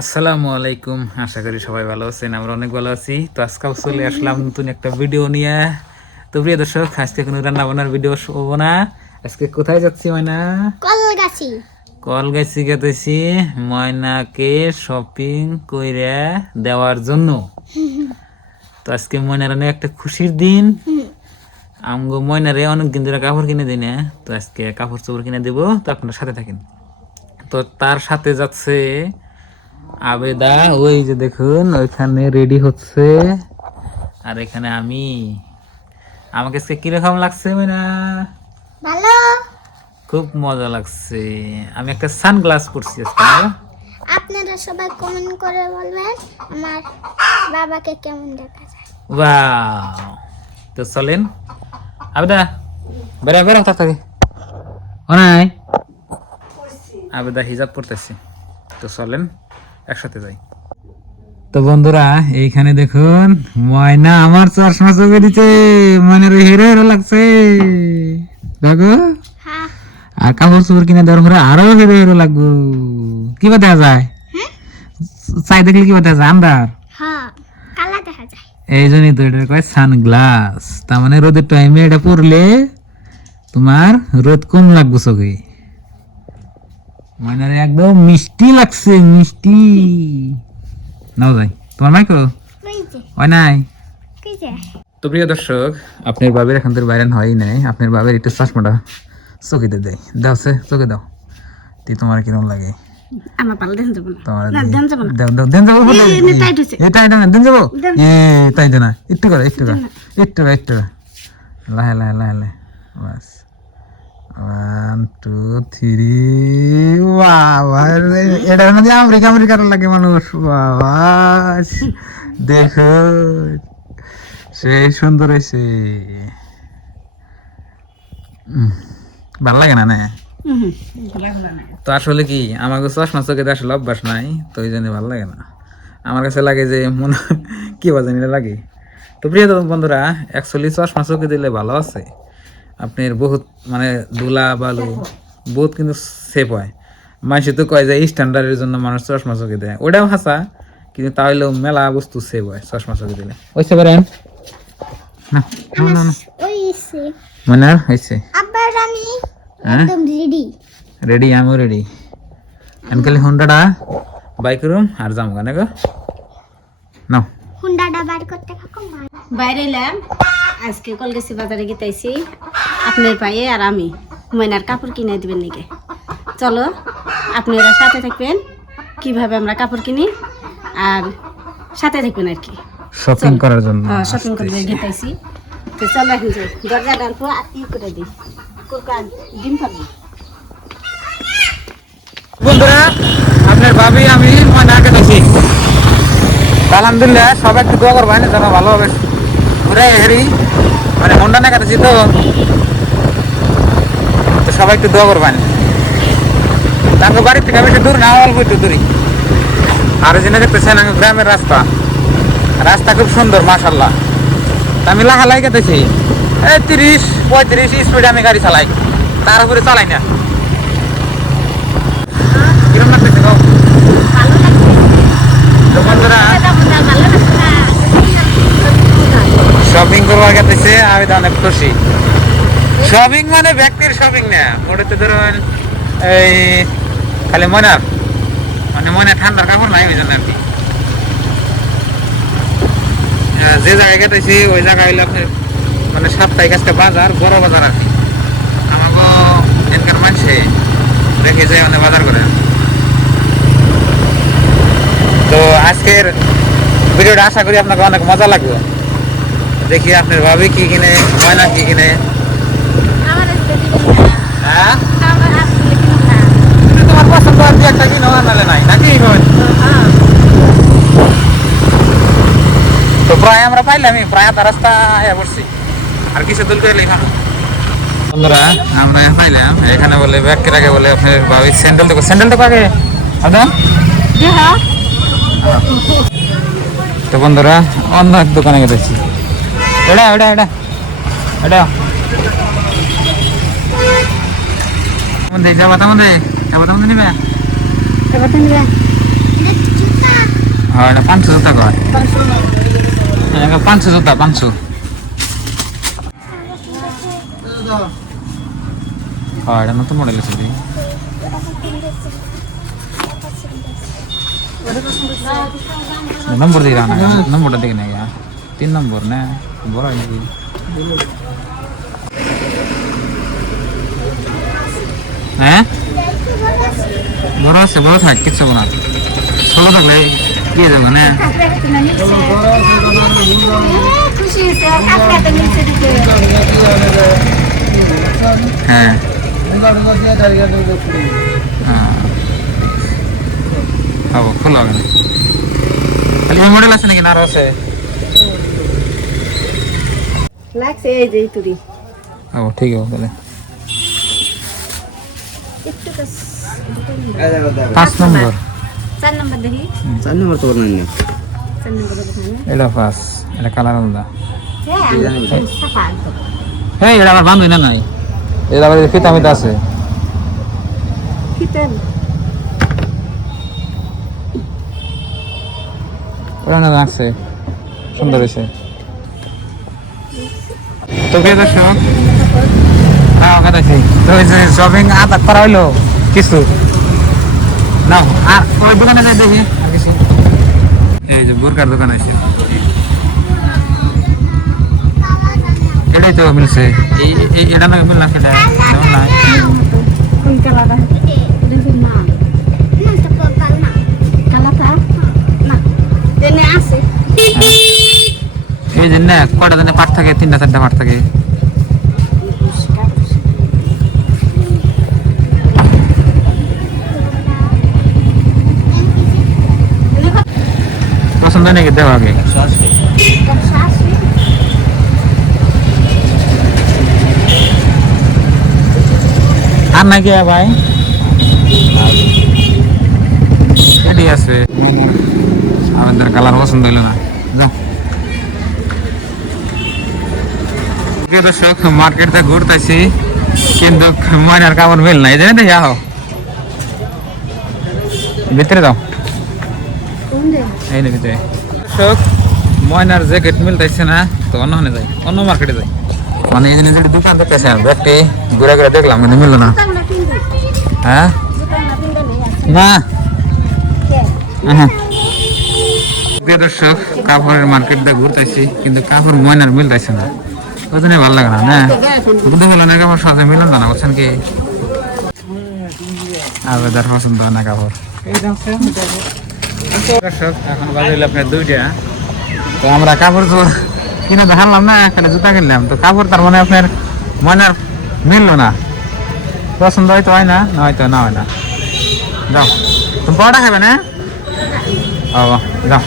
আসসালামু আলাইকুম, আশা করি সবাই ভালো আছেন। আমরা অনেক ভালো আছি। তো আজকেও চলে আসলাম নতুন একটা ভিডিও নিয়ে। তো প্রিয় দর্শক, আজকে কোনো রান্না বান্নার ভিডিও হবো না। আজকে কোথায় যাচ্ছি ময়না? কলগাছি। কলগাছি গেতেছি ময়নাকে শপিং কইরা দেওয়ার জন্য। তো আজকে ময়নার অনেক একটা খুশির দিন। আমগো ময়নারে অনেকদিন ধরে কাপড় কিনে দিই না, তো আজকে কাপড় চোপড় কিনে দেবো। তো আপনার সাথে থাকেন। তো তার সাথে যাচ্ছে আবেদা, ওই যে দেখুন ওইখানে রেডি হচ্ছে। আর এখানে আমাকে আজকে কিরকম লাগছে না? ভালো। খুব মজা লাগছে। আমি একটা সানগ্লাস পরছি আজকে। আপনারা সবাই কমেন্ট করে বলবেন আমার বাবাকে কেমন দেখা যায়। ওয়াও! তো চলেন আবেদা, বেড়া বেড়া থাকে নাই। আবেদা হিজাব পরতেছে। তো চলেন একসাথে যাই। তো বন্ধুরা, এইখানে দেখুন ময়না আমার চশমা চোখে দিচ্ছে, মানে হিরো হিরো লাগছে দেখো। হ্যাঁ। আর কাপড় চোপড় কিনে দেওয়ার পরে আরো হিরো হিরো লাগবো। কি বা দেখা যায়? চাই দেখলে কি বা দেখা যায়? আন্দার হ্যাঁ, কালা দেখা যায়। এই জন্যই তো এটা কয় সানগ্লাস। তার মানে রোদের টাইমে এটা পরলে তোমার রোদ কম লাগবে চোখে। ময়নারে একদম মিষ্টি লাগছে, মিষ্টি। নাও যাই তোমার মাইকো হয় নাই। তো প্রিয় দর্শক, আপনার বাবের এখন তোর বাইরে হয় নাই। আপনার বাবের একটু চশমাটা চোখেতে দেয়, দাও সে চোখে দাও। তুই তোমার কিরকম লাগে? আমার পালা দেন যাব না। তোমার না দেন যাব না। দাও দাও দেন যাবো বলে এই টাইট হইছে। এটা এটা না দেন যাবো। তাই না, একটু করে একটু করে একটু করে একটু করে লাহে লাহে লাহে লাহে। বাস 1 2 3। বাবা, এটা না যে আমেরিকা আমেরিকার লাগে মানুষ। বাবা দেখো, সেই সুন্দর হয়েছে। ভালো লাগে না? না তো আসলে কি আমাকে চশমা চোখে আসলে অভ্যাস নাই, তো ওই জন্য ভালো লাগে না। আমার কাছে লাগে যে মনে কি বাজানি লাগে। তো প্রিয় বন্ধুরা, অ্যাকচুয়ালি চশমা চোখে দিলে ভালো আছে। আপনার বহুত মানে ধুলা বালু বহুত কিন্তু সেফ হয়। মানুষ তো কয় যে স্ট্যান্ডার্ডের জন্য মানুষ চশমা চোখে দেয়, ওটাও হাসা। কিন্তু তাহলেও মেলা বস্তু সেভ হয় চশমা চোখে দিলে। ওইসে পারেন না না না মানে আর হয়েছে। আবার আমি একদম রেডি। রেডি, আমিও রেডি। আনকালে হুন্ডাটা বাইক রুম আর যাম গানে গো নাও। হুন্ডাটা বার করতে থাকো। বাইরে এলাম আজকে কলগাছি বাজারে গেতাইছি আপনার পায়ে আর আমি ময়নার কাপড় কিনে দিবেন নাকি। চলো আপনারা সাথে থাকবেন কিভাবে আমরা কাপড় কিনি, আর সাথে থাকবেন আর কি শপিং করার জন্য। শপিং করতে গেতাইছি। তো চলো এখন যাই, দরজা ডানপো আর ই করে দিই কুরকা ডিম পাবো। বন্ধুরা, আপনার ভাবি আমি ময়না গেছি। আলহামদুলিল্লাহ, সবাই একটু দোয়া করবেন যেন ভালোভাবে ঘুরে হেরি, মানে হোন্ডা না কাটাচ্ছি তো সবাই একটু দোয়া করবেন। তাঙ্গ বাড়ির থেকে বেশি দূর না, অল্প একটু দূরই। আর জেনে দেখতেছেন আমি গ্রামের রাস্তা, রাস্তা খুব সুন্দর মাশাল্লাহ। আমি লাহালাই গেতেছি এই 30-35 স্পিডে আমি গাড়ি চালাই, তার উপরে চালাই না। কিরম লাগতেছে গো? শপিং করবার গেতেছে, আমি তো অনেক খুশি। শপিং মানে ব্যক্তির শপিং না, ওটা তো ধরুন এই খালি ময়নার, মানে মনে ঠান্ডার কাপড় নাই ওই জন্য আর কি। যে জায়গায় গেতেছি ওই জায়গা হইলে আপনার মানে সাপ্তাহিক আজকে বাজার, বড় বাজার আর কি। আমাকে এনকার মানুষে রেখে যায় অনেক বাজার করে। তো আজকের ভিডিওটা আশা করি আপনাকে অনেক মজা লাগবে। দেখি আপনার ভাবি কি কিনে, ময়না কি কিনে। হ্যাঁ, তোমার পছন্দ আর কি একটা কিনো, নাহলে নাই নাকি। তো প্রায় আমরা পাইলাম, প্রায় আধা রাস্তা আয়া পড়ছি, আর কিছু দূর করে লেখা। বন্ধুরা, আমরা পাইলাম এখানে বলে ব্যাগের আগে বলে আপনার ভাবি স্যান্ডেল দেখো, স্যান্ডেল দেখো আগে আপনার। তো বন্ধুরা, অন্য এক দোকানে গেছি। এটা এটা এটা এটা যাবা তার মধ্যে নিবে। হ্যাঁ এটা 500 জুতা কয় 500 জুতা 500 হ্যাঁ এটা নতুন মডেল আছে দি নম্বর দিকে না নম্বরটা দিকে না 3 নম্বর না বড় নাকি হ্যাঁ বড় আছে বড় থাক কিছু না ছোট থাকলে কি যাবে না খুশি হয়েছে আপনাকে মিলছে দিতে হ্যাঁ হবো ফুল হবে না খালি মডেল আছে নাকি না আরো আছে লাগছে এই যে তুরি হবো ঠিক আছে তাহলে একটু 5 নম্বর 4 নম্বর দেখি 4 নম্বর তো নাই না 4 নম্বর দেখুন এটা 5 এটা কালার আলাদা হ্যাঁ আমি সাফা একদম হ্যাঁ এটা আমার বান্ধবী না নাই এটা আবার ফিতা মিতা আছে কিতেন ওরা না আছে সুন্দর হয়েছে তো কে দর্শক হ্যাঁ কাটাইছি তো এই যে শপিং আদা করা হইলো কিছু না আর ওই দোকানে যাই দেখি আর কিছু এই যে বোরকার দোকান আছে এটাই তো মিলছে এটা না মিললাম সেটা যেমন না কোন কালারটা দেখুন না কালারটা না দেনে আছে এই যে না কয়টা দিনে পাট থাকে 3টা 4টা পাট থাকে পছন্দ নাকি দেওয়া আগে আর নাকি ভাই এটি আছে আমাদের কালার পছন্দ হইল না যাও দর্শক মার্কেটে ঘুরতেছি কিন্তু ময়নার কাপড় মিল নাই জানি দেখি আহ ভিতরে যাও এই না ভিতরে দর্শক ময়নার জ্যাকেট মিলতেছে না তো অন্য যাই অন্য মার্কেটে যাই মানে এই জিনিস দোকান দেখতেছে ব্যাগটি ঘুরে ঘুরে দেখলাম কিন্তু মিললো না হ্যাঁ না প্রিয় দর্শক কাপড়ের মার্কেট দিয়ে ঘুরতেছি কিন্তু কাপড় ময়নার মিলতেছে না ওই জন্য ভালো লাগে না বুদ্ধি হলো না কাপড় সাথে মিলন না বলছেন কি আর যার পছন্দ হয় না কাপড় দর্শক এখন বাজে হলো আপনার 2টা তো আমরা কাপড় তো কিনে দেখালাম না এখানে জুতা কিনলাম তো কাপড় তার মানে আপনার ময়নার মিললো না পছন্দ হয়তো হয় না হয়তো না হয় না যাও তুমি পরোটা খাবে না ও যাও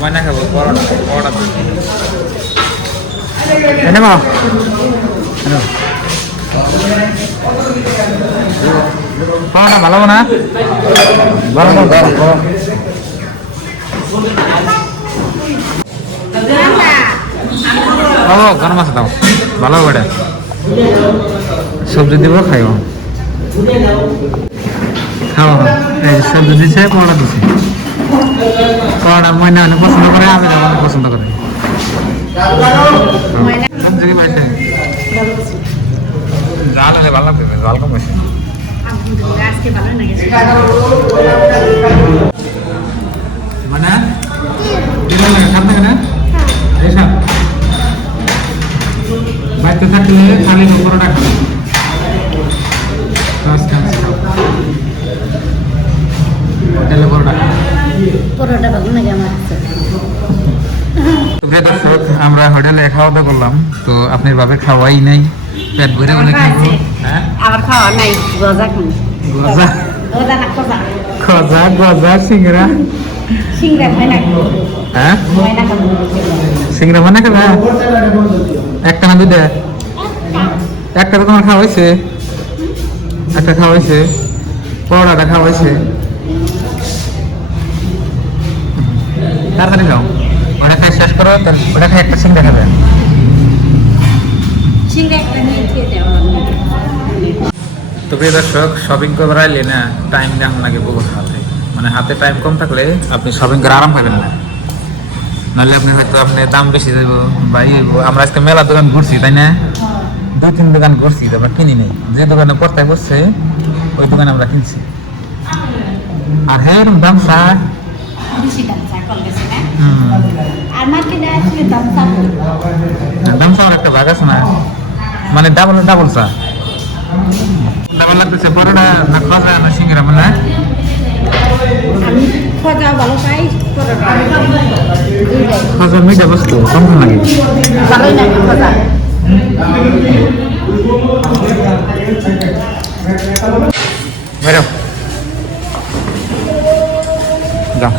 ময়না খাবো পরোটা পরোটা এনে বাবা পরোটা ভালো না ও গরম আছে দাও ভালো বেটা সবজি দিব খাইও খাও এই সবজি দিছে পরোটা দিছে পরোটা ময়না অনেক পছন্দ করে আমি অনেক পছন্দ করি জাল হলে ভালো লাগবে জাল কম বেশি আজকে ভালো লাগে মানে খান থাকে না এইসব বাড়িতে থাকলে খালি পরোটা খাবে হোটেলে পরোটা পরোটা ভালো লাগে আমার প্রিয় দর্শক আমরা হোটেলে খাওয়া দাওয়া করলাম তো আপনার বাপের খাওয়াই নাই পেট ভরে বলে খাবো হ্যাঁ আবার খাওয়া নাই গজা খান গজা গজা না খোজা গজা গজা সিংড়া সিংড়া খাই না হ্যাঁ ময়না খাবো সিংড়া মানে খাবে একটা না 2টা একটা তো তোমার খাওয়া হয়েছে একটা খাওয়া হয়েছে পরোটাটা খাওয়া হয়েছে তাড়াতাড়ি যাও ওটা খাই শেষ করো ওটা খাই একটা সিংড়া খাবে সিংড়া একটা নিয়ে খেয়ে দেওয়া তো প্রিয় দর্শক শপিং করবার আইলে না টাইম দেওয়া লাগে বহুত হাতে মানে হাতে টাইম কম থাকলে আপনি শপিং করে আরাম পাবেন না, নাহলে আপনি হয়তো আপনি দাম বেশি যাইব বা ইয়ে হইবো। আমরা আজকে মেলা দোকান ঘুরছি তাই না, 2-3 দোকান ঘুরছি তো আমরা কিনি নাই, যে দোকানে পড়তে বসছে ওই দোকানে আমরা কিনছি। আর হ্যাঁ এরকম দাম চা বেশি দাম চা কল গেছে না হুম, আর মার্কেটে আসলে দাম চা দাম চাওয়ার একটা ভাগ আছে না, মানে ডাবল ডাবল চা ডাবল লাগতেছে। পরোটা না খাজা না সিঙ্গারা মানে আমি খোঁজা ভালো পাই পরোটা দুইটাই খাজা মিঠা বস্তু কম লাগে। ভালোই লাগে খোঁজা বেরো যাও।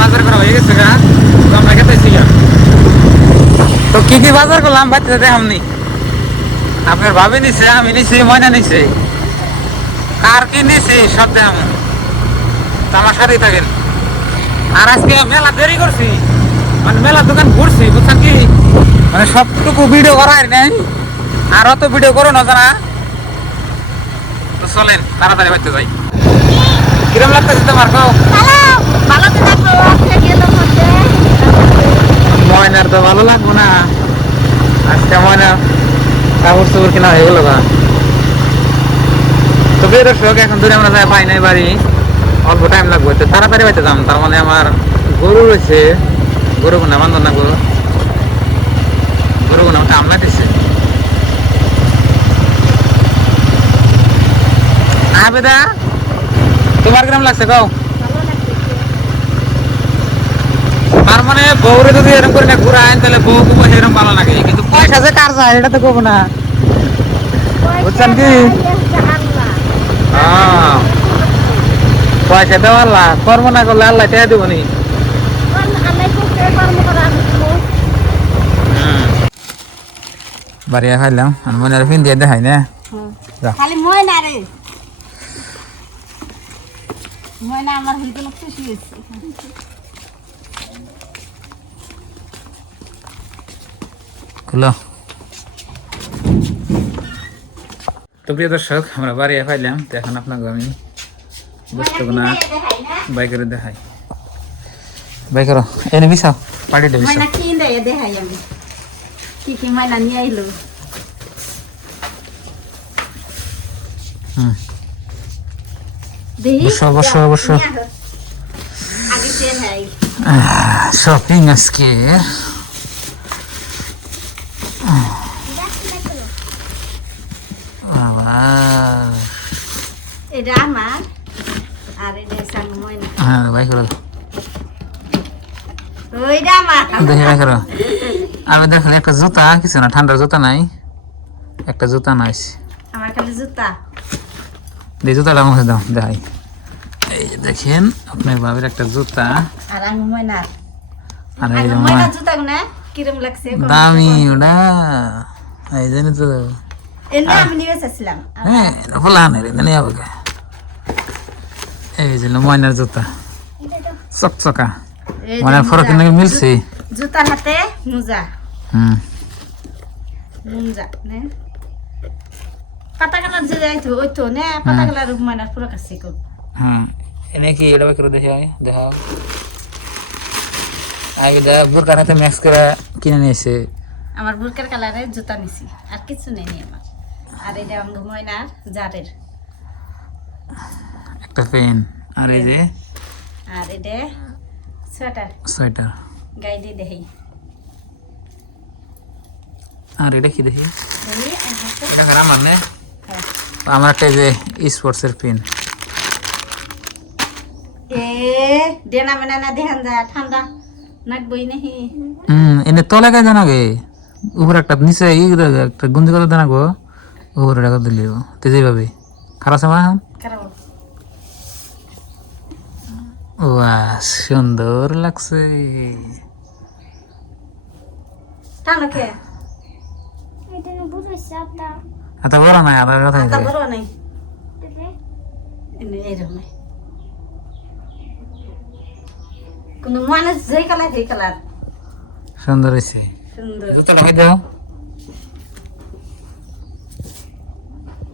বাজার করা হয়ে গেছে গা, তো আমরা খেতেছি গা। তো কি কি বাজার করলাম বাচ্চা দেখামনি, আপনার ভাবি নিছে, আমি নিছি, ময়না নিছে, কার কি নিছে সব দেখাম, তো আমার সাথেই থাকেন। আর আজকে মেলা দেরি করছি, মানে মেলা দোকান ঘুরছি বুঝছেন কি, মানে সবটুকু ভিডিও করার নেই, আর অত ভিডিও করো না জানা। তো চলেন তাড়াতাড়ি বাড়তে যাই। কিরম লাগতেছে তোমার কাউ? ভালো তো লাগলো আজকে গেলাম হচ্ছে ময়নার তো ভালো লাগবো না, আজকে ময়না কাপড় চোপড় কিনা হয়ে গেল গা। তো বেরোশোক এখন দূরে আমরা যাই পাই নাই বাড়ি, অল্প টাইম লাগবে, তো তাড়াতাড়ি বাড়তে যাম। তার মানে আমার গরু রয়েছে, গরু গুনা বান্ধব না, গরু গুনা আমলা দিচ্ছে। আবেদা তোমার কিরম লাগছে কাউ? তার মানে বউরে যদি এরকম করে না ঘুরায় তাহলে বউ খুব এরকম ভালো লাগে, কিন্তু পয়সা যে কার যায় এটা তো কব না, বুঝছেন কি? হ্যাঁ, পয়সা দেওয়া আল্লাহ, কর্ম না করলে আল্লাহ টাকা দেবো নি। বাড়িয়া খাইলাম আর মনে ফিন দিয়ে দেখাই না। যা। খালি ময়না রে ময়না আমার হইতে খুশি হয়েছে খুলো। তো প্রিয় দর্শক আমরা বাড়িয়া খাইলাম, তো এখন আপনাকে আমি বস্তু না বাই করে দেখাই। বাই করো এনে বিছাও, পাটিটা বিছাও। ময়না কি দেয় দেখাই আমি কি কি ময়না নিয়ে আইলো হুম, দেখি বসো বসো বসো। আগে সে ভাই শপিং আজকে এটা আমার আর এটা সামনে ময়না হ্যাঁ বাই করো, ওইটা আমার দেখি বাই করো। আমি দেখেন একটা জুতা কিছু না, ঠান্ডার জুতা নাই, একটা জুতা নাইস, আমার খালি জুতা এই জুতাটা মুখে দাও দেখাই। এই যে দেখেন আপনার বাবির একটা জুতা, আর আমি ময়না আর এই যে ময়না জুতা গুনা কিরম লাগছে দামি ওটা, এই জন্য তো এনে আমি নিয়ে এসেছিলাম হ্যাঁ ফুলানের এনে হবে। এই যে ময়নার জুতা চকচকা, ময়নার ফরক নাকি মিলছে। জুতার হাতে মোজা হুম, মুঞ্জা নে পাতা কালার যে যাইতো ওই তো নে পাতা কালার ময়নার পুরো কাছে কো হুম, এনে কি এটা করে দেখি দেখাও। আগে যা বোরকার হাতে ম্যাক্স করে কিনে নিয়েছে, আমার বুরকার কালারের জুতা নিছি আর কিছু নেই আমার। আর এটা অঙ্গ ময়নার জারের একটা পেন, আর এই যে আর এটা সোয়েটার সোয়েটার, গায়ে দিয়ে দেই আর এটা কি দেখি, দেই আর হাতে এটা কার আমার নে, হ্যাঁ। আমার একটা যে স্পোর্টসের পেন। এ দেনা মেনা না দেখান যা ঠান্ডা নাক বই নাহি এনে তলে গায়ে জানাগে উপরে একটা নিচে একটা গুন্দি কথা জানাগো, উপরে টাকা দিলে তেজে পাবে খারাপ সময়। কারো ওয়া সুন্দর লাগছে, ঠান্ডা কে এটা বুঝেছি আপনার এত বড় না আদা কথা তা বড় নাই এনে এরকম কোন মানুষ যেই কালার সেই কালার সুন্দর হয়েছে। সুন্দর জুতো ঢাকাই দাও,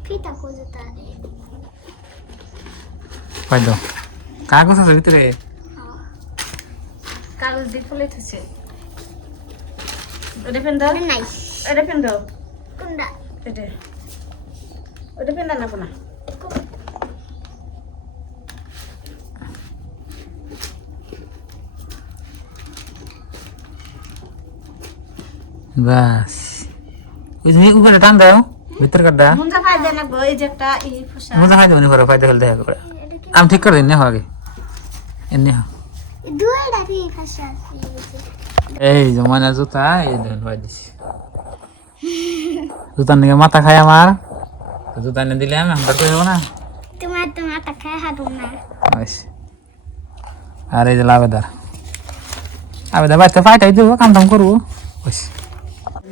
ফিতা খুঁজে তারে পাই দাও কাগজ আছে ভিতরে কাগজ দিয়ে ফুলে থুছে ওটা পেন দাও নাই ওটা পেন দাও কোনটা এটা ওটা পেন দাও না কোনা বাস ওই তুমি উপরে টান দাও ভিতর কাটটা মুন্ডা ফাই দেন গো এই যে একটা এই ফুসা মজা হয় তুমি করো ফায়দা খেলতে হবে আমি ঠিক করে দিন আগে এমনি দুইটা দিয়ে খাসা এই জমানা জুতা এই দেন ভাই দিছি জুতার নিকে মাথা খায় আমার জুতা এনে দিলে আমি হাঁটা করে যাবো না তোমার তো মাথা খায় হাঁটু না আর এই যে আবেদার বাড়িতে পাইটাই দেবো কাম টাম করবো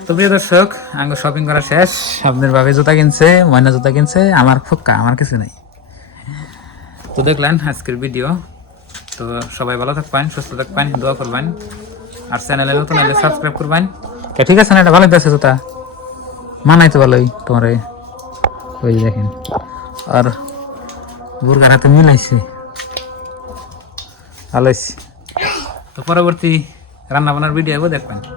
তো প্রিয় দর্শক আমার শপিং করা শেষ আপনার ভাবে জুতা কিনছে ময়না জুতা কিনছে আমার ফুক্কা আমার কিছু নেই তো দেখলেন আজকের ভিডিও তো সবাই ভালো থাকবেন সুস্থ থাকবেন দোয়া করবেন আর চ্যানেলে নতুন হলে সাবস্ক্রাইব করবেন ঠিক আছে না এটা ভালো আছে জুতা মানাই তো ভালোই তোমার ওই দেখেন আর বুর্গার হাতে মিলাইছে ভালো তো পরবর্তী রান্না বান্নার ভিডিও দেখবেন।